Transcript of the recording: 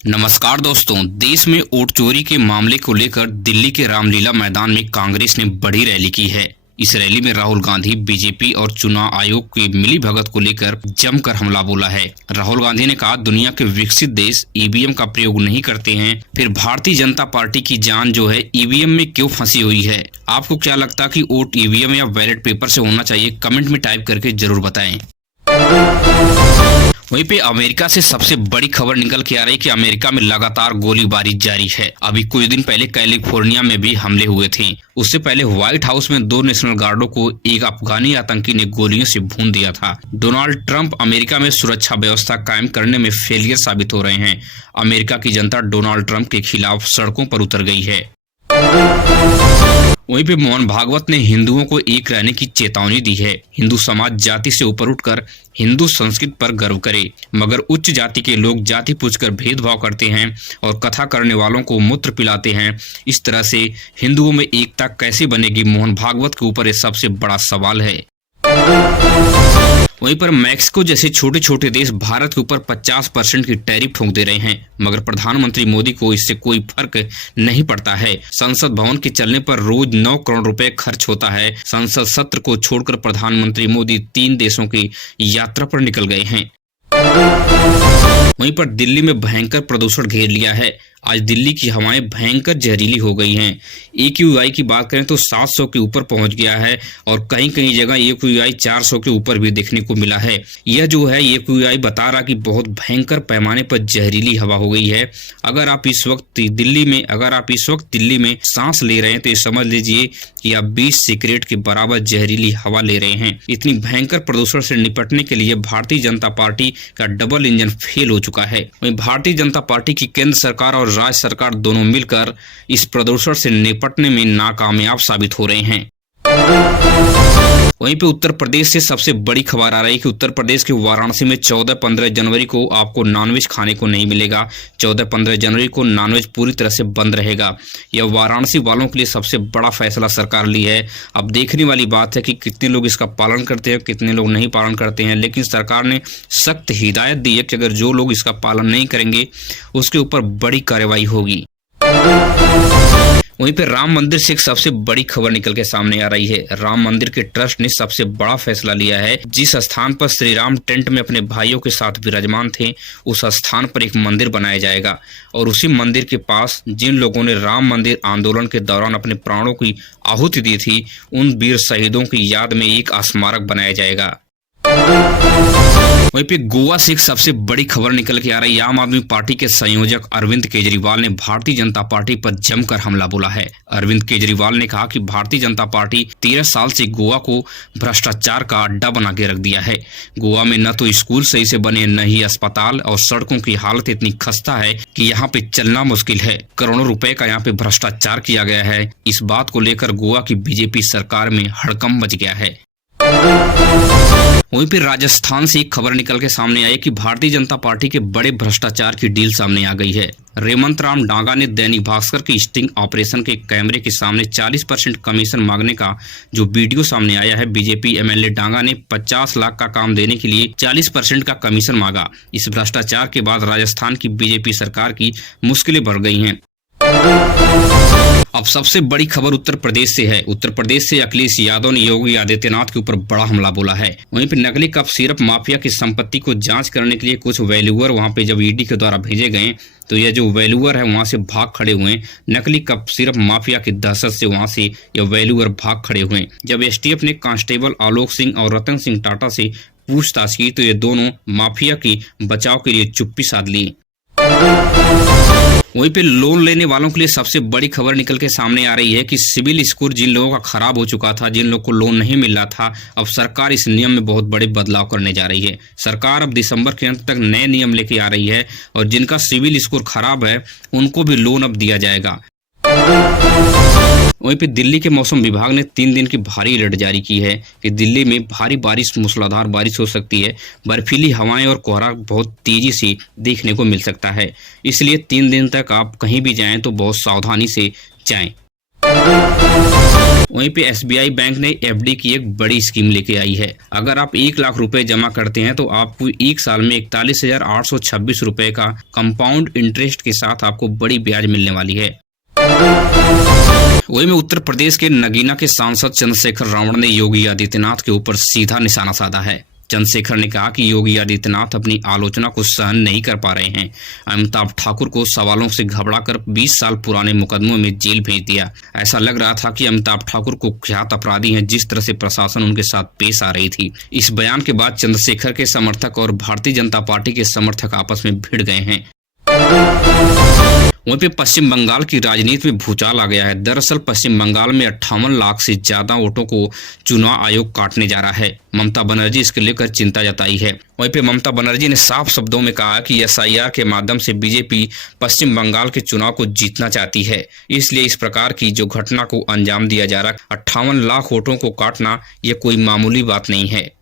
नमस्कार दोस्तों। देश में वोट चोरी के मामले को लेकर दिल्ली के रामलीला मैदान में कांग्रेस ने बड़ी रैली की है। इस रैली में राहुल गांधी बीजेपी और चुनाव आयोग की मिलीभगत को लेकर जमकर हमला बोला है। राहुल गांधी ने कहा, दुनिया के विकसित देश ईवीएम का प्रयोग नहीं करते हैं, फिर भारतीय जनता पार्टी की जान जो है ईवीएम में क्यों फंसी हुई है। आपको क्या लगता है कि वोट ईवीएम या बैलेट पेपर से होना चाहिए? कमेंट में टाइप करके जरूर बताएं। वहीं पे अमेरिका से सबसे बड़ी खबर निकल के आ रही है कि अमेरिका में लगातार गोलीबारी जारी है। अभी कुछ दिन पहले कैलिफोर्निया में भी हमले हुए थे। उससे पहले व्हाइट हाउस में 2 नेशनल गार्डों को एक अफगानी आतंकी ने गोलियों से भून दिया था। डोनाल्ड ट्रंप अमेरिका में सुरक्षा व्यवस्था कायम करने में फेलियर साबित हो रहे हैं। अमेरिका की जनता डोनाल्ड ट्रंप के खिलाफ सड़कों पर उतर गई है। वहीं पे मोहन भागवत ने हिंदुओं को एक रहने की चेतावनी दी है। हिंदू समाज जाति से ऊपर उठकर हिंदू संस्कृति पर गर्व करे, मगर उच्च जाति के लोग जाति पूछकर भेदभाव करते हैं और कथा करने वालों को मूत्र पिलाते हैं। इस तरह से हिंदुओं में एकता कैसे बनेगी, मोहन भागवत के ऊपर ये सबसे बड़ा सवाल है। वहीं पर मैक्सिको जैसे छोटे छोटे देश भारत के ऊपर 50% की टैरिफ ठोक दे रहे हैं, मगर प्रधानमंत्री मोदी को इससे कोई फर्क नहीं पड़ता है। संसद भवन के चलने पर रोज 9 करोड़ रुपए खर्च होता है। संसद सत्र को छोड़कर प्रधानमंत्री मोदी 3 देशों की यात्रा पर निकल गए हैं। वहीं पर दिल्ली में भयंकर प्रदूषण घेर लिया है। आज दिल्ली की हवाएं भयंकर जहरीली हो गई हैं। AQI की बात करें तो 700 के ऊपर पहुंच गया है और कहीं कहीं जगह AQI 400 के ऊपर भी देखने को मिला है। यह जो है AQI बता रहा कि बहुत भयंकर पैमाने पर जहरीली हवा हो गई है। अगर आप इस वक्त दिल्ली में सांस ले रहे हैं तो ये समझ लीजिए कि आप 20 सिगरेट के बराबर जहरीली हवा ले रहे हैं। इतनी भयंकर प्रदूषण से निपटने के लिए भारतीय जनता पार्टी का डबल इंजन फेल हो चुका है। वहीं भारतीय जनता पार्टी की केंद्र सरकार और राज्य सरकार दोनों मिलकर इस प्रदूषण से निपटने में नाकामयाब साबित हो रहे हैं। वहीं पे उत्तर प्रदेश से सबसे बड़ी खबर आ रही है कि उत्तर प्रदेश के वाराणसी में 14-15 जनवरी को आपको नॉनवेज खाने को नहीं मिलेगा। 14-15 जनवरी को नॉनवेज पूरी तरह से बंद रहेगा। यह वाराणसी वालों के लिए सबसे बड़ा फैसला सरकार ली है। अब देखने वाली बात है कि कितने लोग इसका पालन करते हैं, कितने लोग नहीं पालन करते हैं, लेकिन सरकार ने सख्त हिदायत दी है कि अगर जो लोग इसका पालन नहीं करेंगे उसके ऊपर बड़ी कार्रवाई होगी। वहीं पे राम मंदिर से एक सबसे बड़ी खबर निकल के सामने आ रही है। राम मंदिर के ट्रस्ट ने सबसे बड़ा फैसला लिया है। जिस स्थान पर श्री राम टेंट में अपने भाइयों के साथ विराजमान थे, उस स्थान पर एक मंदिर बनाया जाएगा और उसी मंदिर के पास जिन लोगों ने राम मंदिर आंदोलन के दौरान अपने प्राणों की आहुति दी थी, उन वीर शहीदों की याद में एक स्मारक बनाया जाएगा। वहीं पे गोवा से एक सबसे बड़ी खबर निकल के आ रही है। आम आदमी पार्टी के संयोजक अरविंद केजरीवाल ने भारतीय जनता पार्टी पर जमकर हमला बोला है। अरविंद केजरीवाल ने कहा कि भारतीय जनता पार्टी 13 साल से गोवा को भ्रष्टाचार का अड्डा बना के रख दिया है। गोवा में न तो स्कूल सही से बने, न ही अस्पताल, और सड़कों की हालत इतनी खस्ता है कि यहाँ पे चलना मुश्किल है। करोड़ों रुपए का यहाँ पे भ्रष्टाचार किया गया है। इस बात को लेकर गोवा की बीजेपी सरकार में हड़कंप मच गया है। वहीं पर राजस्थान से एक खबर निकल के सामने आई कि भारतीय जनता पार्टी के बड़े भ्रष्टाचार की डील सामने आ गई है। रेवंत राम डांगा ने दैनिक भास्कर के स्टिंग ऑपरेशन के कैमरे के सामने 40% कमीशन मांगने का जो वीडियो सामने आया है। बीजेपी MLA डांगा ने 50 लाख का काम देने के लिए 40% का कमीशन मांगा। इस भ्रष्टाचार के बाद राजस्थान की बीजेपी सरकार की मुश्किलें बढ़ गई हैं। अब सबसे बड़ी खबर उत्तर प्रदेश से है। उत्तर प्रदेश से अखिलेश यादव ने योगी आदित्यनाथ के ऊपर बड़ा हमला बोला है। वहीं पे नकली कफ सिरप माफिया की संपत्ति को जांच करने के लिए कुछ वैल्यूअर वहां पे जब ED के द्वारा भेजे गए तो यह जो वैल्यूअर है वहां से भाग खड़े हुए। नकली कफ सिरप माफिया की दहशत से वहां से यह वैल्यूअर भाग खड़े हुए। जब STF ने कांस्टेबल आलोक सिंह और रतन सिंह टाटा से पूछताछ की तो ये दोनों माफिया की बचाव के लिए चुप्पी साध ली। वहीं पे लोन लेने वालों के लिए सबसे बड़ी खबर निकल के सामने आ रही है कि सिविल स्कोर जिन लोगों का खराब हो चुका था, जिन लोगों को लोन नहीं मिल रहा था, अब सरकार इस नियम में बहुत बड़े बदलाव करने जा रही है। सरकार अब दिसंबर के अंत तक नए नियम लेके आ रही है और जिनका सिविल स्कोर खराब है उनको भी लोन अब दिया जाएगा। वहीं पे दिल्ली के मौसम विभाग ने 3 दिन की भारी अलर्ट जारी की है कि दिल्ली में भारी बारिश, मूसलाधार बारिश हो सकती है। बर्फीली हवाएं और कोहरा बहुत तेजी से देखने को मिल सकता है। इसलिए 3 दिन तक आप कहीं भी जाएं तो बहुत सावधानी से जाएं। वहीं पे SBI बैंक ने FD की एक बड़ी स्कीम लेके आई है। अगर आप 1 लाख रुपए जमा करते हैं तो आपको 1 साल में 41,826 रुपए का कंपाउंड इंटरेस्ट के साथ आपको बड़ी ब्याज मिलने वाली है। वहीं में उत्तर प्रदेश के नगीना के सांसद चंद्रशेखर रावण ने योगी आदित्यनाथ के ऊपर सीधा निशाना साधा है। चंद्रशेखर ने कहा कि योगी आदित्यनाथ अपनी आलोचना को सहन नहीं कर पा रहे हैं। अमिताभ ठाकुर को सवालों से घबराकर 20 साल पुराने मुकदमों में जेल भेज दिया। ऐसा लग रहा था कि अमिताभ ठाकुर को कुख्यात अपराधी हैं, जिस तरह से प्रशासन उनके साथ पेश आ रही थी। इस बयान के बाद चंद्रशेखर के समर्थक और भारतीय जनता पार्टी के समर्थक आपस में भिड़ गए हैं। वहीं पे पश्चिम बंगाल की राजनीति में भूचाल आ गया है। दरअसल पश्चिम बंगाल में 58 लाख से ज्यादा वोटों को चुनाव आयोग काटने जा रहा है। ममता बनर्जी इसके लेकर चिंता जताई है। वहीं पे ममता बनर्जी ने साफ शब्दों में कहा कि SIR के माध्यम से बीजेपी पश्चिम बंगाल के चुनाव को जीतना चाहती है, इसलिए इस प्रकार की जो घटना को अंजाम दिया जा रहा है, 58 लाख वोटों को काटना, ये कोई मामूली बात नहीं है।